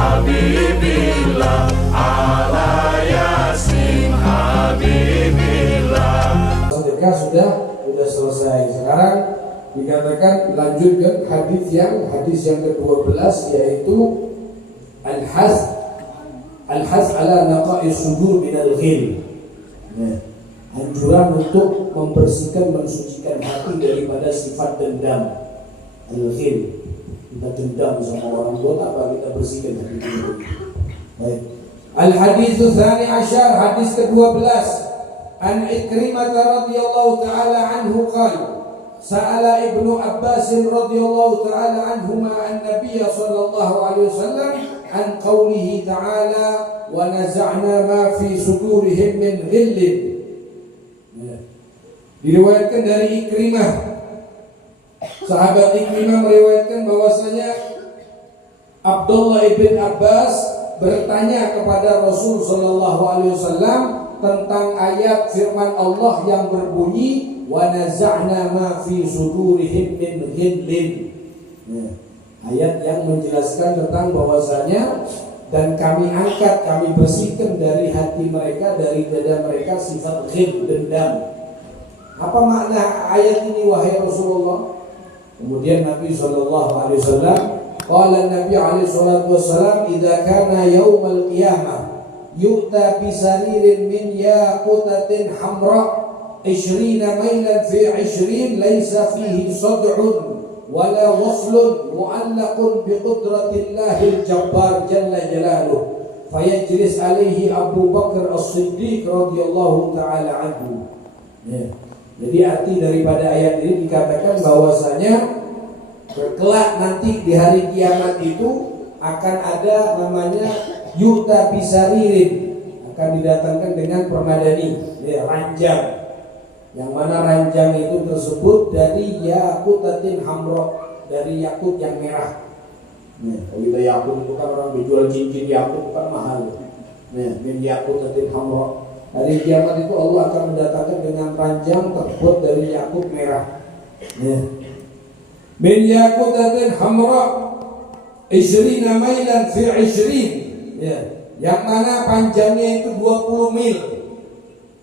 Habibillah ala Yasin Habibillah. Sedekah sudah selesai. Sekarang dikatakan lanjut ke hadis yang ke-12, yaitu al-has ala naqa'is sudur minal ghil. Anjuran untuk membersihkan, mensucikan hati daripada sifat dendam. Al-ghil, kita dendam sama orang tua, apa kita bersihkan hati kita. Baik. Al-haditsu tsani asyar, hadis ke-12. An Ikrimah radhiyallahu ta'ala anhu qala sa'ala Ibnu Abbas radhiyallahu ta'ala anhuma an-nabiy sallallahu alaihi wasallam an qawlihi ta'ala wa naza'na ma fi sudurihim min ghillin. Diriwayatkan dari Ikrimah, sahabat Ikrimah meriwayatkan bahwasanya Abdullah ibn Abbas bertanya kepada Rasul sallallahu alaihi wasallam tentang ayat firman Allah yang berbunyi wa naza'na ma fi sudurihim min ghillin. Ayat yang menjelaskan tentang bahwasanya dan kami angkat, kami bersihkan dari hati mereka, dari dada mereka sifat ghil, dendam. Apa makna ayat ini wahai Rasulullah? Kemudian Nabi sallallahu alaihi wasallam qala Nabi alaihi salatu wasallam idza kana yaumal qiyamah yu'ta bisaririn min yaqutatin hamra 20 mailan fi 20 laysa fihi sad'un wala waslun mu'allaqun bi qudratillahi al-jabbar jalla jalaluhu fayajlis alaihi Abu Bakar As-Siddiq radhiyallahu ta'ala anhu. Jadi arti daripada ayat ini dikatakan bahwasanya kelak nanti di hari kiamat itu akan ada namanya yu'ta bisaririn, akan didatangkan dengan permadani, ranjang, yang mana ranjang itu tersebut dari yaqutatin hamra, dari yakut yang merah. Kalau kita yakut itu kan orang menjual cincin yakut kan mahal. Min yaqutatin hamra. Hari kiamat itu Allah akan mendatangkan dengan ranjang terbuat dari yakut merah. Min yaqutatin hamra 20 mailan fi 20. Yang mana panjangnya itu 20 mil.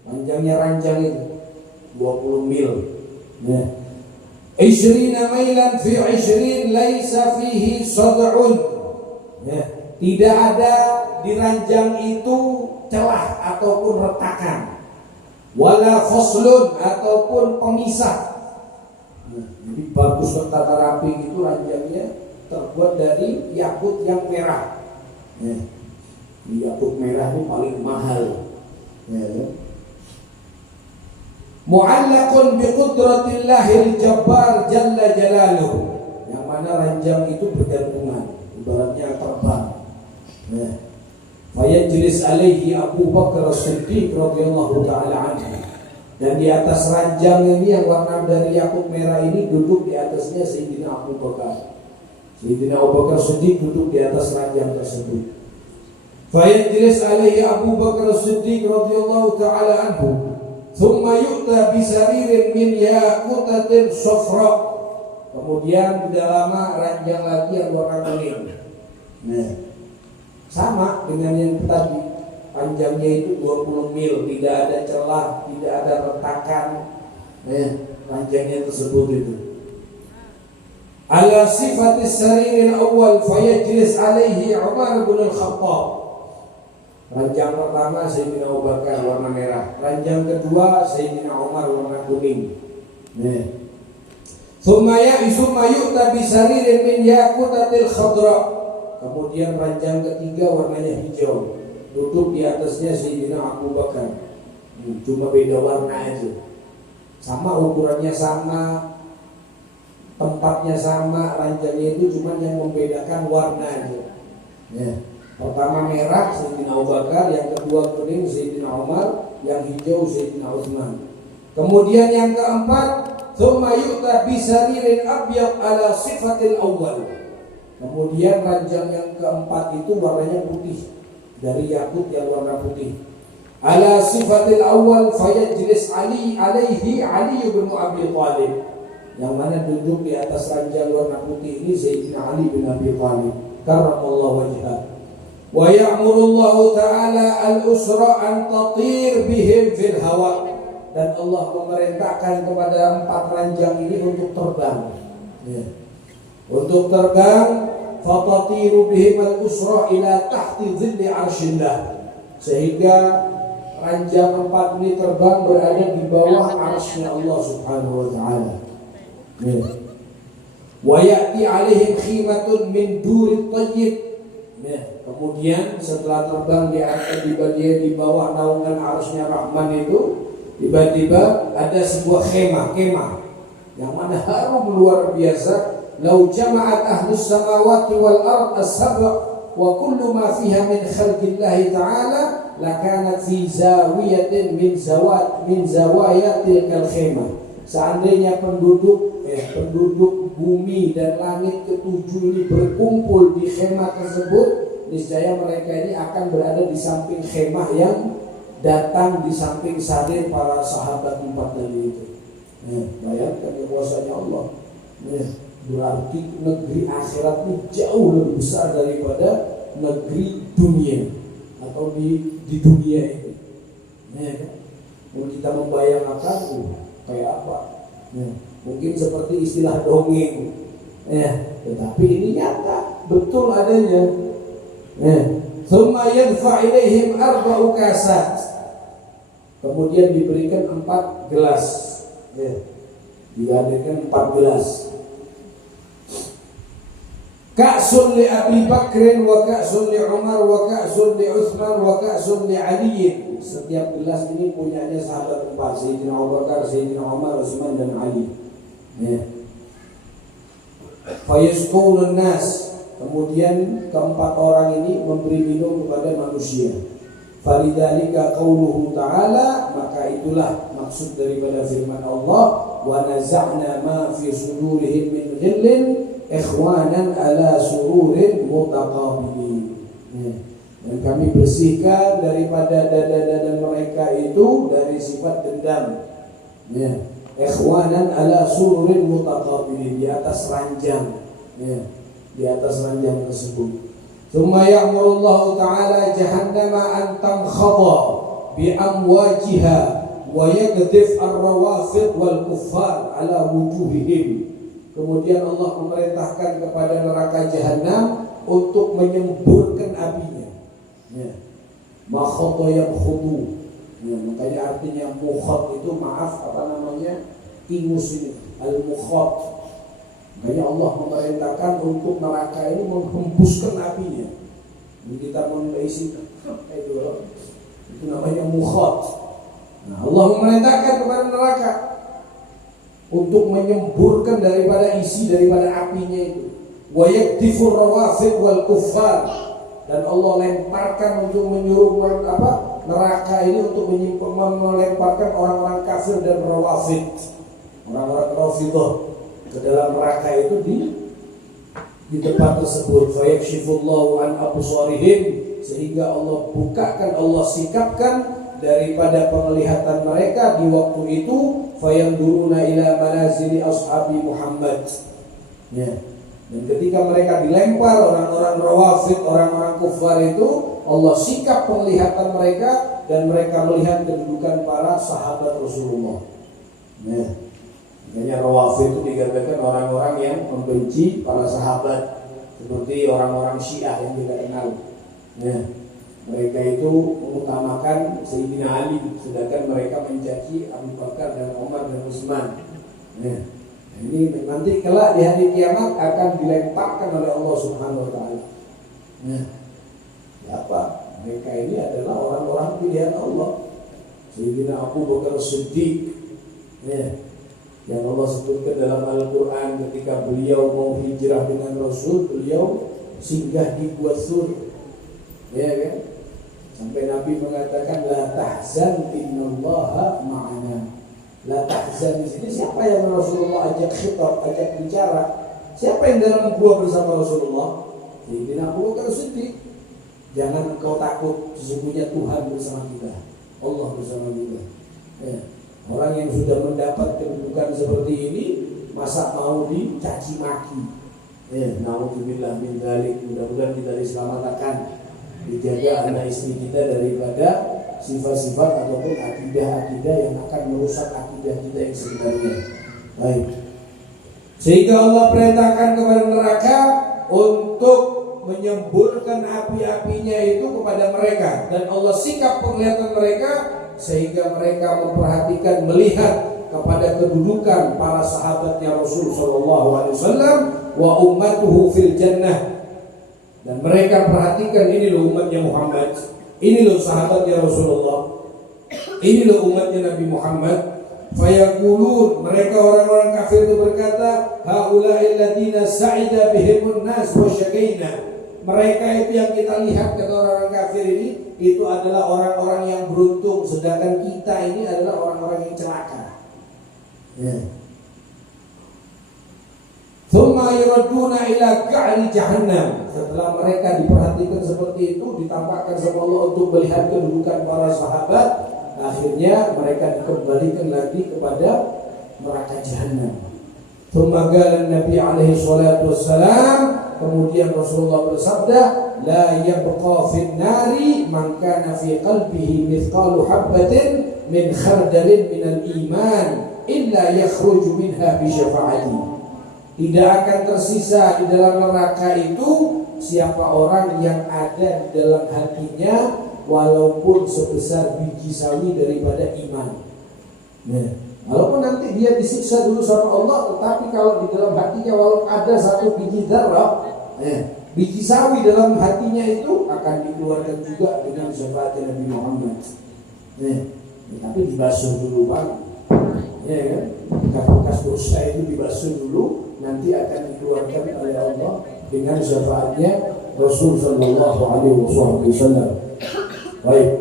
Panjangnya ranjang itu 20 mil. 20 mailan fi 20 laisa fihi sad'un. Tidak ada di ranjang itu celah ataupun retakan, wala faslun ataupun pemisah. Jadi bagus tertata rapi itu ranjangnya terbuat dari yakut yang merah. Yakut merah itu paling mahal. Mu'allaqun bi qudratillahil jabbar jalla jalaluhu, yang mana ranjang itu bergantungan, ibaratnya terbang. Fayajlis alaihi Abu Bakar As-Siddiq radhiyallahu ta'ala anhu. Dan di atas ranjang ini yang warna dari yakut merah ini duduk di atasnya Sayyidina Abu Bakar. Sayyidina Abu Bakar As-Siddiq duduk di atas ranjang tersebut. Fayajlis alaihi Abu Bakar As-Siddiq radhiyallahu ta'ala anhu. Thumma yu'ta bisaririn min yaqutatin safra. Kemudian tidak lama ranjang lagi yang warna kuning. Sama dengan yang tadi, panjangnya itu 20 mil, tidak ada celah, tidak ada retakan. Ranjangnya tersebut itu. Ala sifatis sariril awal fayajlis alaihi Umar bin Al-Khattab. Ranjang pertama Sayyidina Abu Bakar warna merah, ranjang kedua Sayyidina Umar warna kuning. Tsumma yu'ta bisaririn min yaqutatil khadra. Kemudian ranjang ketiga warnanya hijau, duduk di atasnya Sayyidina Abu Bakar. Cuma beda warna aja, sama ukurannya sama, tempatnya sama, ranjangnya itu cuma yang membedakan warna aja. Pertama merah Sayyidina Abu Bakar, yang kedua kuning Sayyidina Umar, yang hijau Sayyidina Utsman. Kemudian yang keempat, tsumma yu'ta bisaririn abyad ala sifatil awwal. Kemudian ranjang yang keempat itu warnanya putih, dari yakut yang warna putih. Ala sifatil awal fayajlis alaihi Ali bin Abi Thalib. Yang mana duduk di atas ranjang warna putih ini Sayyidina Ali bin Abi Thalib karramallahu wajhah. Wa ya'murullahu ta'ala al-usra an tatir bihim fil hawa. Dan Allah memerintahkan kepada 4 ranjang ini untuk terbang. Ya. Untuk terbang, fatatiru bihim al-usra ila tahti dhilli arshillah. Sehingga ranjang 4 ini terbang berada di bawah arsy Allah Subhanahu wa taala. Ya. Wa ya'ti 'alaihim khimatun min durit thayyib. Ya. Kemudian setelah terbang di bawah naungan arsy-Nya Rahman itu, tiba-tiba ada sebuah kemah yang mana harum luar biasa. Lau jama'at ahlus samawati wal ard as-sab' wa kullu ma fiha min khalqillahi ta'ala lakanat fi zawiyatin min zawaya tilkal khemah. Seandainya penduduk bumi dan langit ketujuh ini berkumpul di khemah tersebut, niscaya mereka ini akan berada di samping khemah yang datang di samping sarir para sahabat 4 tadi itu. Bayangkan kekuasaannya Allah. Berarti negeri akhirat ini jauh lebih besar daripada negeri dunia atau di dunia itu. Kalau kita membayangkan kayak apa? Mungkin seperti istilah dongeng. Tetapi ini nyata, betul adanya. Thumma yadfa ilaihim arba'u kasat. Kemudian diberikan 4 gelas. Dihadirkan 4 gelas. Ka'sun li Abi Bakrin wa ka'sun li Umar wa ka'sun li Utsman wa ka'sun li Ali. Setiap gelas ini punyanya sahabat 4, Sayyidina Abu Bakar, Sayyidina Umar, Utsman dan Ali. Fayasqulun nas. Kemudian ke-4 orang ini memberi minum kepada manusia. Falidzalika qauluhu ta'ala, maka itulah maksud daripada firman Allah, wa naza'na ma fi sudurihim min ghillin ikhwanan ala sururin mutaqabilin. Dan kami bersihkan daripada dada-dada mereka itu dari sifat dendam. Ikhwanan ala sururin mutaqabilin, di atas ranjang. Di atas ranjang tersebut. Tsumma ya'murullahu ta'ala jahannama an tamkhadha bi amwajiha wa yaghdif ar-rawafid wal kuffar ala wujuhihim. Kemudian Allah memerintahkan kepada neraka jahanam untuk menyemburkan apinya. Makhadha yamkhudu. Makanya artinya mukhad itu ingus ini, al-mukhad. Makanya Allah memerintahkan untuk neraka ini menghembuskan apinya. Ini kita mengisi itu namanya mukhad. Allah memerintahkan kepada neraka untuk menyemburkan daripada apinya itu. Wa yaktifur rawafid wal kuffar, dan Allah lemparkan untuk menyuruh neraka ini untuk melemparkan orang-orang kafir dan rawafid, orang-orang rafidah ke dalam neraka itu di tempat tersebut. Fa yakshifullahu an absarihim, sehingga Allah bukakan, Allah sikapkan daripada penglihatan mereka di waktu itu. Fayanduruna ila manazili ashabi Muhammad. Dan ketika mereka dilempar, orang-orang rawafid, orang-orang kufar itu, Allah sikap penglihatan mereka dan mereka melihat kedudukan para sahabat Rasulullah. Makanya rawafid itu digambarkan orang-orang yang membenci para sahabat, seperti orang-orang Syiah yang kita kenal. Mereka itu mengutamakan Sayyidina Ali, sedangkan mereka mencaci Abu Bakar dan Umar dan Utsman. Ini nanti kelak di hari kiamat akan dilemparkan oleh Allah Subhanahu wa taala. Apa? Mereka ini adalah orang-orang pilihan Allah. Sayyidina Abu Bakar Siddiq, yang Allah sebutkan dalam Al-Quran ketika beliau mau hijrah dengan Rasul, beliau singgah di Gua Sur. Kan? Sampai Nabi mengatakan la tahzan innallaha ma'ana. La tahzan di sini siapa yang Rasulullah ajak khitab, ajak bicara? Siapa yang dalam gua bersama Rasulullah? Sayyidina Abu Bakar Siddiq. Jangan engkau takut, sesungguhnya Tuhan bersama kita, Allah bersama kita. Orang yang sudah mendapat kedudukan seperti ini, masa mau dicaci maki? Na'udzubillah min dzalik. Mudah-mudahan kita diselamatkan. dijaga anak istri kita daripada sifat-sifat ataupun akidah-akidah yang akan merusak akidah kita yang sebenarnya. Baik. Sehingga Allah perintahkan kepada neraka untuk menyemburkan api-apinya itu kepada mereka, dan Allah sikap penglihatan mereka sehingga mereka memperhatikan, melihat kepada kedudukan para sahabatnya Rasul sallallahu alaihi wasallam wa ummatuhu fil jannah, dan mereka perhatikan, ini loh umatnya Muhammad, ini loh sahabatnya Rasulullah, ini loh umatnya Nabi Muhammad. Fayaqulun, mereka orang-orang kafir itu berkata, haula'il ladina sa'ida bihimun nas wa syaqina. Mereka itu yang kita lihat, kata orang-orang kafir ini, itu adalah orang-orang yang beruntung, sedangkan kita ini adalah orang-orang yang celaka. Ya. Thumma yuraduna ila ka'ri jahannam. Setelah mereka diperhatikan seperti itu, ditampakkan sama Allah untuk melihat kedudukan para sahabat, akhirnya mereka dikembalikan lagi kepada neraka jahannam. Thumma qala Nabi alaihi salatu wassalam, kemudian Rasulullah bersabda, la yabqa fin nari man kana fi qalbihi mithqalu habatin min khardalin minal iman illa yakhruju minha bi syafa'ati. Tidak akan tersisa di dalam neraka itu siapa orang yang ada di dalam hatinya walaupun sebesar biji sawi daripada iman. Nah, walaupun nanti dia disiksa dulu sama Allah, tetapi kalau di dalam hatinya walaupun ada satu biji darah, biji sawi dalam hatinya itu akan dikeluarkan juga dengan syafaat Nabi Muhammad. Tapi dibasuh dulu Bang, ya kan? Bekas dosa itu dibasuh dulu, nanti akan dikeluarkan oleh Allah dengan syafaatnya Rasul sallallahu alaihi wasallam. Baik.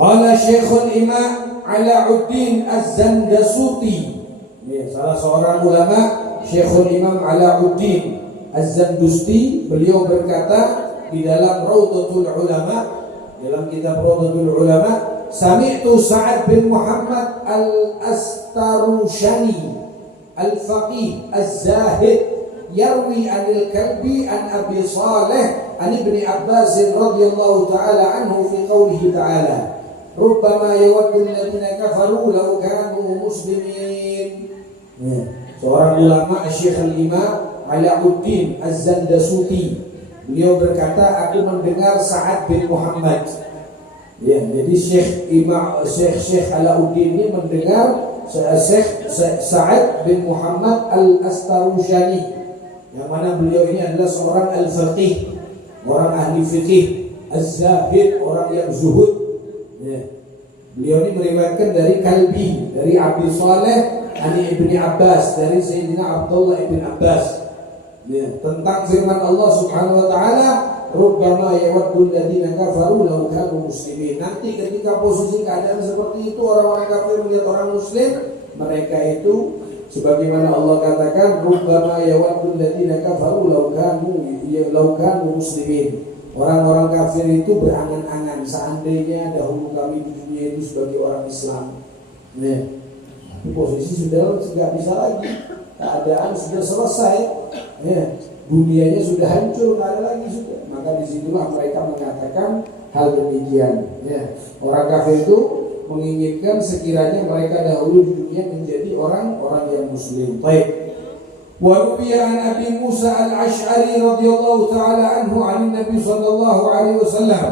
Qala Syekhul Imam Alauddin Az-Zandasuti. Ini salah seorang ulama, Syekhul Imam Alauddin Az-Zandusti, beliau berkata di dalam Raudhatul Ulama, dalam kitab Raudhatul Ulama, sami'tu Sa'ad bin Muhammad Al-Astarushani Al-Faqih Az-Zahid yarwi anil Kalbi an Abi Saleh an Ibni Abbas radhiyallahu ta'ala anhu fi qawlihi ta'ala rubbama yawaddu alladhina kafaru law kanu muslimin. Seorang ulama Syekh Al-Imam Alauddin Az-Zandasuti, beliau berkata, aku mendengar Sa'ad bin Muhammad. Ya, jadi Syekh Alauddin ini mendengar Syekh Sa'ad bin Muhammad Al-Astarushani, yang mana beliau ini adalah seorang al-faqih, orang ahli fikih, az-zahid, orang yang zuhud. Ya. Beliau ini meriwayatkan dari Kalbi, dari Abi Saleh, ani Ibni Abbas, dari Sayyidina Abdullah ibn Abbas. Ya. Tentang firman Allah Subhanahu wa taala, rubbama yawaddu alladziina kafaru law kanu muslimin. Nanti ketika posisi keadaan seperti itu, orang-orang kafir melihat orang muslim, mereka itu sebagaimana Allah katakan, rubbama yawaddu alladziina kafaru law kanu muslimin. Orang-orang kafir itu berangan-angan, seandainya dahulu kami di dunia itu sebagai orang Islam. Nah, tapi posisi sudah tidak bisa lagi, keadaan sudah selesai, ya, dunianya sudah hancur, tidak ada lagi sudah. Maka disitulah mereka mengatakan hal demikian. Ya, orang kafir itu menginginkan sekiranya mereka dahulu di dunia menjadi orang-orang yang Muslim. Baik. وروي عن أبي موسى الأشعري رضي الله تعالى عنه عن النبي صلى الله عليه وسلم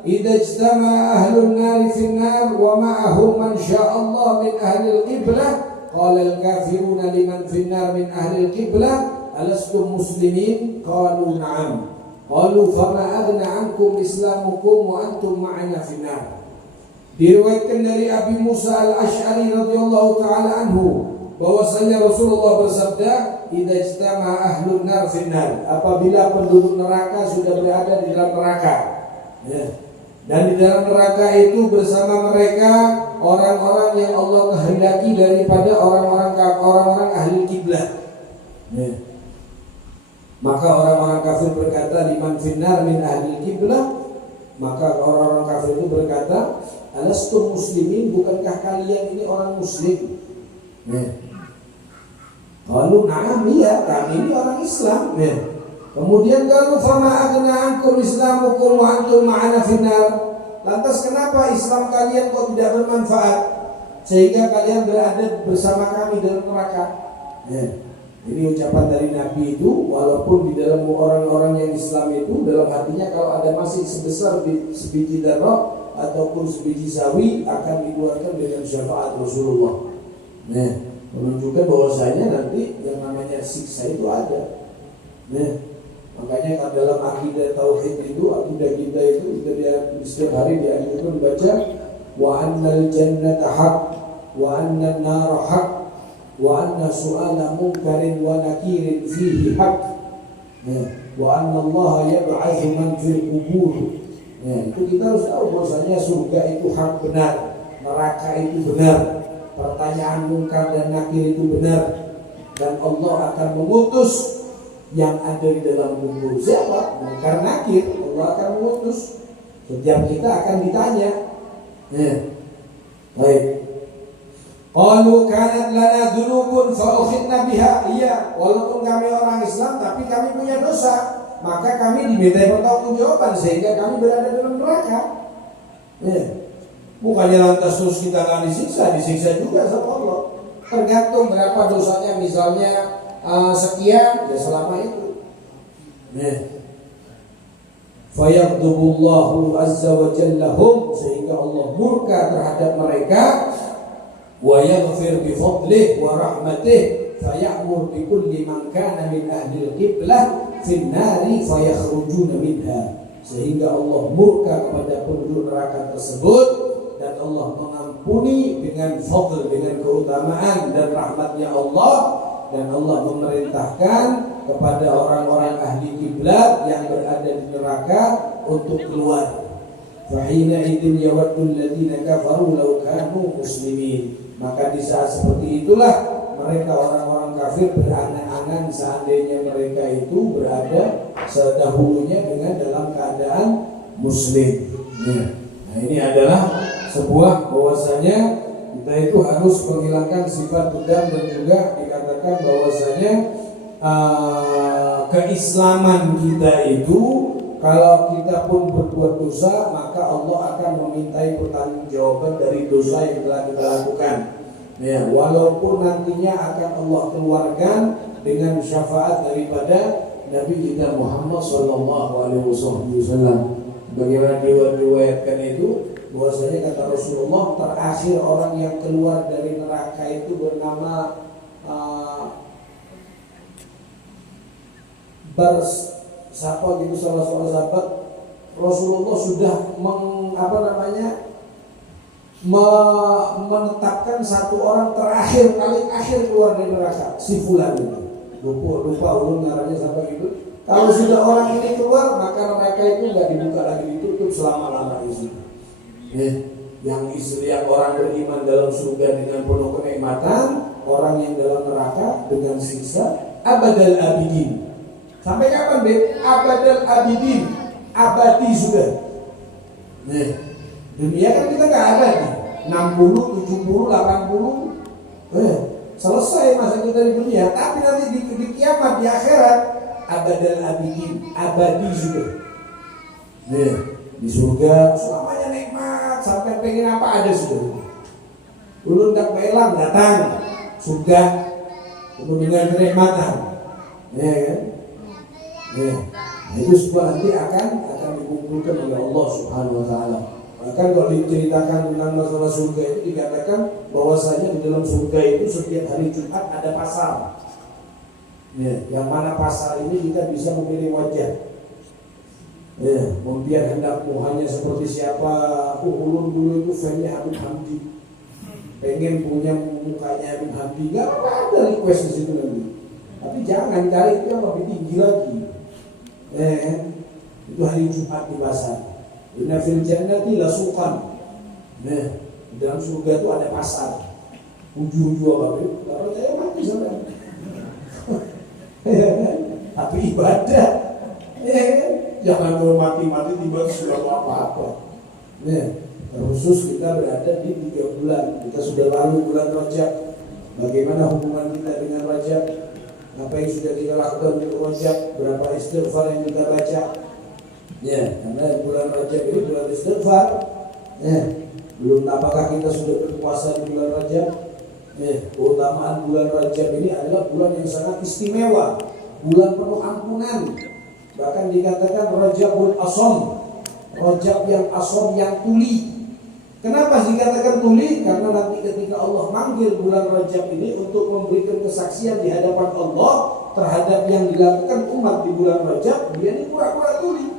إذا اجتمع أهل النار في النار ومعهم من شاء الله من أهل القبلة قال الكافرون لمن في النار من أهل القبلة ألستم مسلمين قالوا نعم قالوا فما أغنى عنكم إسلامكم وأنتم معنا في النار. Diriwayatkan dari Abi Musa Al-Ash'ari radhiyallahu taala anhu bahwasanya Rasulullah bersabda, idza ijtama ahlun nar finnar, apabila penduduk neraka sudah berada di dalam neraka, ya, dan di dalam neraka itu bersama mereka orang-orang yang Allah kehendaki daripada orang-orang ahli kiblah, ya. Maka orang-orang kafir berkata, liman finnar min ahli kiblah, maka orang-orang kafir itu berkata, alastum muslimin, bukankah kalian ini orang muslim? Ya. Lalu na'am, iya, kami ini orang Islam, ya. Kemudian kalau fama agna ankum islamukum wa antum ma'ana finnar. Lantas kenapa Islam kalian kok tidak bermanfaat sehingga kalian berada bersama kami dalam neraka? Ya. Ini ucapan dari Nabi itu, walaupun di dalam orang-orang yang Islam itu dalam hatinya kalau ada masih sebesar sebiji darah ataupun sebiji sawi akan dikeluarkan dengan syafaat Rasulullah. Nah, menunjukkan bahwasanya nanti yang namanya siksa itu ada. Nah, makanya kalau dalam akidah tauhid itu, akidah kita itu setiap hari dianjurkan baca wa annal jannata haq wa annan nar haq wa anna su'ala munkarin wa nakirin fihi haq wa anna Allah yab'atsu man fil qubur. Itu kita harus tahu bahwasanya surga itu hak benar, neraka itu benar, pertanyaan munkar dan nakir itu benar, dan Allah akan mengutus yang ada di dalam kubur. Siapa? Munkar nakir. Allah akan mengutus. Setiap kita akan ditanya. Baik. Qalu kanat lana dzunubun fa ukhidna biha. Iya, walaupun kami orang Islam tapi kami punya dosa, maka kami diminta pertanggungjawaban sehingga kami berada dalam neraka. Bukannya lantas terus kita akan disiksa juga sama Allah. Tergantung berapa dosanya, misalnya sekian, ya selama itu. Fayaghdubullahu azza wa jallahum, sehingga Allah murka terhadap mereka. Wa yaghfir bi fadlihi wa rahmatihi faya'mur bi kulli man kana min ahli al-qiblah fin nari fayakhrujuna minha, sehingga Allah murka kepada penduduk neraka tersebut dan Allah mengampuni dengan fadl, dengan keutamaan dan rahmatnya Allah, dan Allah memerintahkan kepada orang-orang ahli kiblat yang berada di neraka untuk keluar. Fahina idin yawaddul ladzina kafaru law kanu muslimin. Maka di saat seperti itulah mereka orang-orang kafir berangan-angan seandainya mereka itu berada sedahulunya dengan dalam keadaan muslim. Nah, ini adalah sebuah bahwasanya kita itu harus menghilangkan sifat dendam, dan juga dikatakan bahwasanya keislaman kita itu kalau kita pun berbuat dosa maka Allah akan memintai pertanggungjawaban dari dosa yang telah kita lakukan. Ya, walaupun nantinya akan Allah keluarkan dengan syafaat daripada Nabi kita Muhammad sallallahu alaihi wasallam. Bagaimana diriwayatkan itu bahwasanya kata Rasulullah, terakhir orang yang keluar dari neraka itu bernama siapa gitu, salah seorang sahabat. Rasulullah sudah menetapkan satu orang terakhir, paling akhir keluar dari neraka, si fulan itu. Lupa ulun ngaranya sampai gitu. Kalau sudah orang ini keluar, maka neraka itu nggak dibuka lagi, ditutup selama-lamanya di situ. Yang orang beriman dalam surga dengan penuh kenikmatan, orang yang dalam neraka dengan siksa abadal abidin. Sampai kapan, Beb? Abadal abidin, abadi sudah. Dunia kan kita nggak abadi, 60, 70, 80, selesai masa kita di dunia. Tapi nanti di kiamat, di akhirat, abadal abidin, abadi sudah. Di surga selamanya nikmat, sampai pengen apa ada sudah. Ulun tak pelang datang surga penuh dengan kenikmatan, ya kan? Nah, itu semua nanti akan dikumpulkan oleh Allah Subhanahu wa taala. Bahkan kalau diceritakan tentang masalah surga itu dikatakan bahwasanya di dalam surga itu setiap hari Jumat ada pasar. Yang mana pasar ini kita bisa memilih wajah. Biar hendakmu hanya seperti siapa. Ulun dulu itu fansnya Habib Hamdi, pengen punya mukanya Habib Hamdi, gak ada request di situ nanti. Tapi jangan cari itu yang lebih tinggi lagi. Itu hari Jumat di pasar. Inna fil jannati lasuqan. Di dalam surga itu ada pasar. Ujung-ujung apa? Enggak percaya mati sampean. Tapi ibadah. Jangan mau mati-mati tiba sudah apa-apa. Khusus kita berada di 3 bulan. Kita sudah lalu bulan Rajab. Bagaimana hubungan kita dengan Rajab? apa yang sudah kita lakukan di Rajab, berapa istighfar yang kita baca. Ya, karena bulan Rajab ini bulan istighfar. Ya, belum apakah kita sudah berpuasa di bulan Rajab? Ya, keutamaan bulan Rajab ini adalah bulan yang sangat istimewa, bulan penuh ampunan. Bahkan dikatakan Rajabul Asham, Rajab yang asham, yang tuli. Kenapa dikatakan tuli? Karena nanti ketika Allah manggil bulan Rajab ini untuk memberikan kesaksian di hadapan Allah terhadap yang dilakukan umat di bulan Rajab, dia ini pura-pura tuli.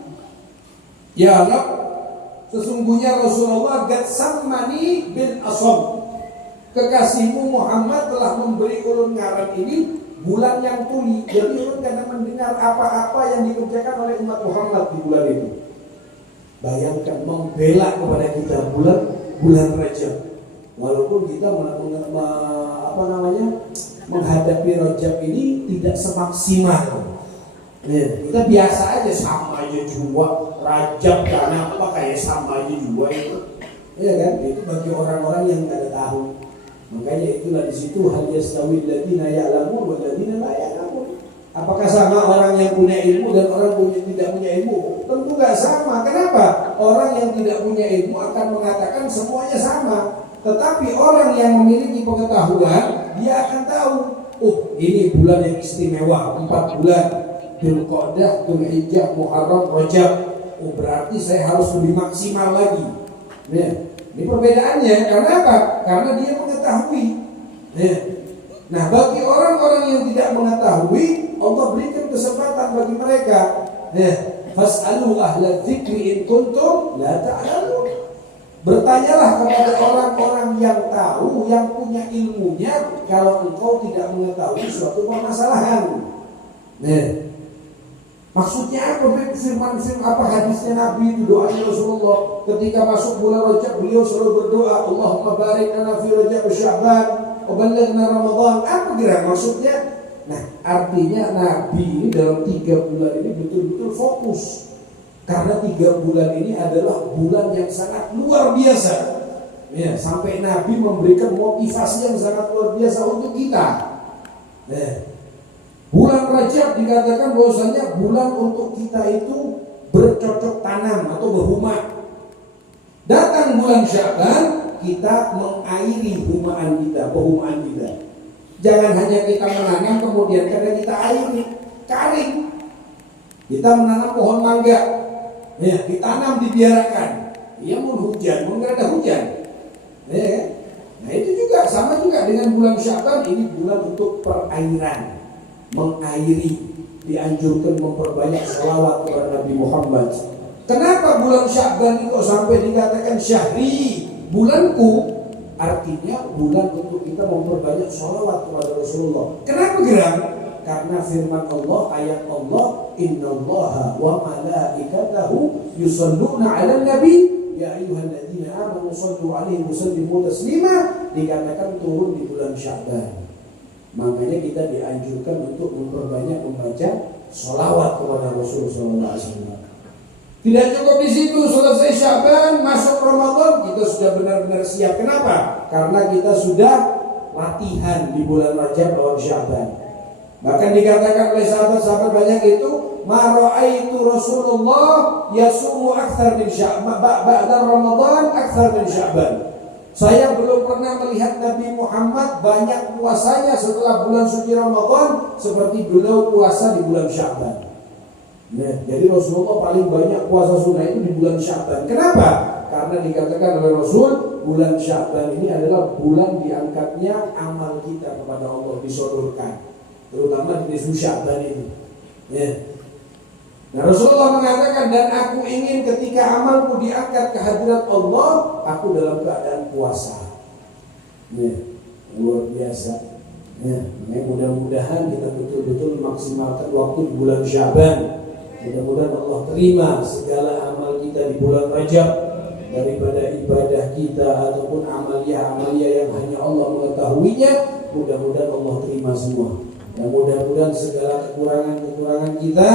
Ya Allah, sesungguhnya Rasulullah gad sammani bil asham. Kekasihmu Muhammad telah memberi ulun ngaran ini bulan yang tuli. Jadi ulun kadang mendengar apa-apa yang dikerjakan oleh umat Muhammad di bulan itu. Bayangkan membela kepada kita bulan Rajab. Walaupun kita menghadapi Rajab ini tidak semaksimal. Kita biasa aja, sama aja juga Rajab karena apa kayak sama aja juga itu. Ya kan? Itu bagi orang-orang yang tidak tahu. Makanya itulah di situ hal yastawil ladina ya'lamun wal ladina la ya'lamun. Apakah sama orang yang punya ilmu dan orang yang tidak punya ilmu? Tentu nggak sama. Kenapa? Orang yang tidak punya ilmu akan mengatakan semuanya sama. Tetapi orang yang memiliki pengetahuan, dia akan tahu, oh ini bulan yang istimewa, 4 bulan, Dzulqa'dah, Dzulhijjah, Muharram, Rajab. Oh berarti saya harus lebih maksimal lagi. Ini perbedaannya. Karena apa? Karena dia mengetahui. Nah, bagi orang-orang yang tidak mengetahui, Allah berikan kesempatan bagi mereka. Fas'alu ahla dzikri in kuntum la ta'lamun. Bertanyalah kepada orang-orang yang tahu, yang punya ilmunya, kalau engkau tidak mengetahui suatu permasalahan. Maksudnya apa? Firman apa hadisnya Nabi itu, doanya Rasulullah ketika masuk bulan Rajab, beliau selalu berdoa, Allahumma barik lana fi Rajab wa Sya'ban wa ballighna Ramadan. Apa kira maksudnya? Nah, artinya Nabi ini dalam 3 bulan ini betul-betul fokus. Karena 3 bulan ini adalah bulan yang sangat luar biasa. Ya, sampai Nabi memberikan motivasi yang sangat luar biasa untuk kita. Bulan Rajab dikatakan bahwasanya bulan untuk kita itu bercocok tanam atau berhumah. Datang bulan Sya'ban, kita mengairi humaan kita, perumahan kita. Jangan hanya kita menanam kemudian karena kita airi, kering. Kita menanam pohon mangga, ya ditanam, dibiarkan. Ia mau hujan, mau nggak ada hujan. Nah itu juga sama juga dengan bulan Sya'ban, ini bulan untuk perairan. Mengairi, dianjurkan memperbanyak sholawat kepada Nabi Muhammad. Kenapa bulan Sya'ban itu sampai dikatakan syahri, bulanku? Artinya bulan untuk kita memperbanyak sholawat kepada Rasulullah. Kenapa geram? Karena firman Allah, ayat Allah, innallaha wa malaikatahu yusalluna 'alan nabi ya ayyuhalladzina amanu shallu 'alaihi wa sallimu taslima, dikatakan turun di bulan Sya'ban. Makanya kita dianjurkan untuk memperbanyak membaca sholawat kepada Rasulullah SAW. Tidak cukup di situ, selesai Sya'ban, masuk Ramadan, kita sudah benar-benar siap. Kenapa? Karena kita sudah latihan di bulan Rajab lawan Sya'ban. Bahkan dikatakan oleh sahabat-sahabat banyak itu, ma ra'aitu Rasulullah yasumu akthar min Sya'ban ba'da Ramadan akthar min Sya'ban. Saya belum pernah melihat Nabi Muhammad banyak puasanya setelah bulan suci Ramadan seperti beliau puasa di bulan Sya'ban. Jadi Rasulullah paling banyak puasa sunnah itu di bulan Sya'ban. Kenapa? Karena dikatakan oleh Rasul, bulan Sya'ban ini adalah bulan diangkatnya amal kita kepada Allah, disodorkan, terutama di nisfu Sya'ban ini. Nah Rasulullah mengatakan, dan aku ingin ketika amalku diangkat ke hadirat Allah, aku dalam keadaan puasa. Luar biasa. Mudah-mudahan kita betul-betul maksimalkan waktu di bulan Sya'ban. Mudah-mudahan Allah terima segala amal kita di bulan Rajab, daripada ibadah kita ataupun amalia-amalia yang hanya Allah mengetahuinya. Mudah-mudahan Allah terima semua. Dan mudah-mudahan segala kekurangan-kekurangan kita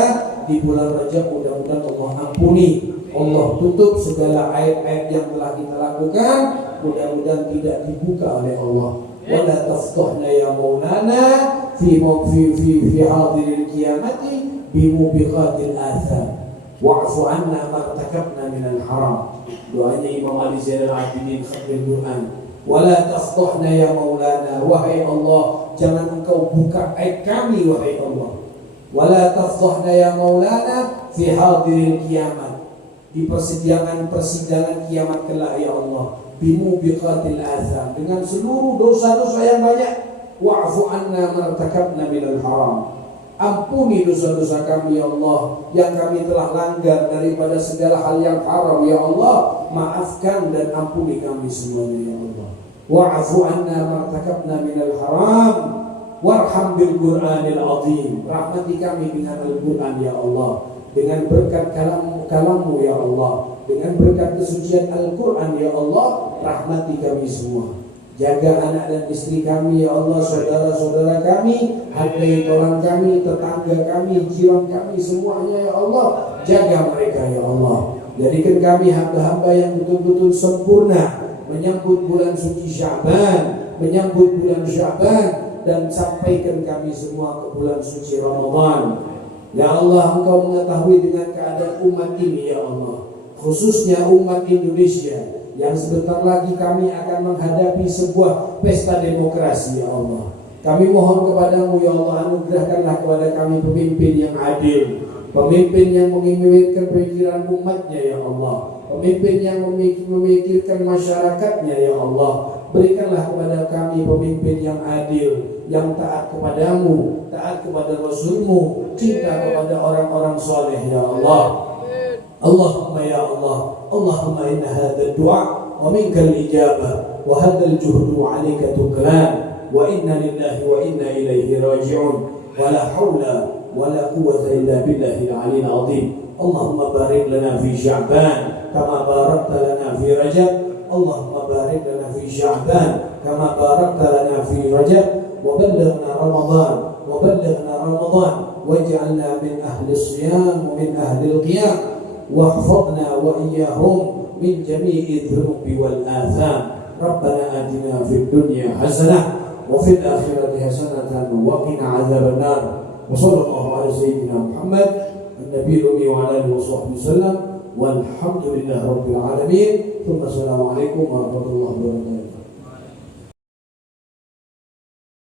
di bulan Rajab mudah-mudahan Allah ampuni. Allah tutup segala aib-aib yang telah kita lakukan, mudah-mudahan tidak dibuka oleh Allah. Wala taftahna ya maulana fi hadiril qiyamati bimubiqatil atham wa'fu anna martakabna minal haram. Doanya Imam Ali Zainal Abidin khatmil Quran. Wala tafdhna ya maulana, wahai Allah, jangan engkau buka aib kami wahai Allah. Wala tafdhna ya maulana fi hadiril qiyamah, di persidangan kiamat kelak ya Allah, bimubiqatil atham, dengan seluruh dosa-dosa yang banyak. Wa'fu anna martakabna minal haram, ampuni dosa-dosa kami ya Allah yang kami telah langgar daripada segala hal yang haram ya Allah. Maafkan dan ampuni kami semuanya ya Allah. Wa'fu anna martakabna minal haram warham bil Qur'anil azim, rahmati kami dengan Al-Quran ya Allah, dengan berkat kalammu ya Allah, dengan berkat kesucian Al-Quran ya Allah, rahmati kami semua. Jaga anak dan istri kami ya Allah, saudara-saudara kami, hargai tolong kami, tetangga kami, jiran kami semuanya ya Allah. Jaga mereka ya Allah. Jadikan kami hamba-hamba yang betul-betul sempurna menyambut bulan suci Sya'ban, menyambut bulan Sya'ban, dan sampaikan kami semua ke bulan suci Ramadan. Ya Allah, Engkau mengetahui dengan keadaan umat ini ya Allah, khususnya umat Indonesia yang sebentar lagi kami akan menghadapi sebuah pesta demokrasi ya Allah. Kami mohon kepadamu ya Allah, anugerahkanlah kepada kami pemimpin yang adil, pemimpin yang memikirkan pikiran umatnya ya Allah, pemimpin yang memikirkan masyarakatnya ya Allah. Berikanlah kepada kami pemimpin yang adil, yang taat kepadamu, taat kepada Rasulmu, cinta kepada orang-orang soleh ya Allah. Allahumma ya Allah, Allahumma inna hadha du'a wa minka al-ijabah wa hadha al-juhdu 'alayka tuklan wa inna lillahi wa inna ilayhi raji'un wa la hawla wa la quwwata illa billahi al-'aliyyil 'azim. Allahumma barik lana fi Sya'ban kama barakta lana fi Rajab. Allahumma barik lana fi Sya'ban kama barakta lana fi Rajab wa ballighna Ramadan waj'alna min ahli as-siyam wa min ahli al-qiyam واحفظنا وإياهم من جميع الذنوب والآثام. ربنا آتنا في الدنيا حسنة وفي الآخرة حسنة وقنا عذاب النار. وصلى الله على سيدنا محمد النبي الأمي وعلى آله وصحبه وسلم والحمد لله رب العالمين. ثم السلام عليكم ورحمة الله وبركاته.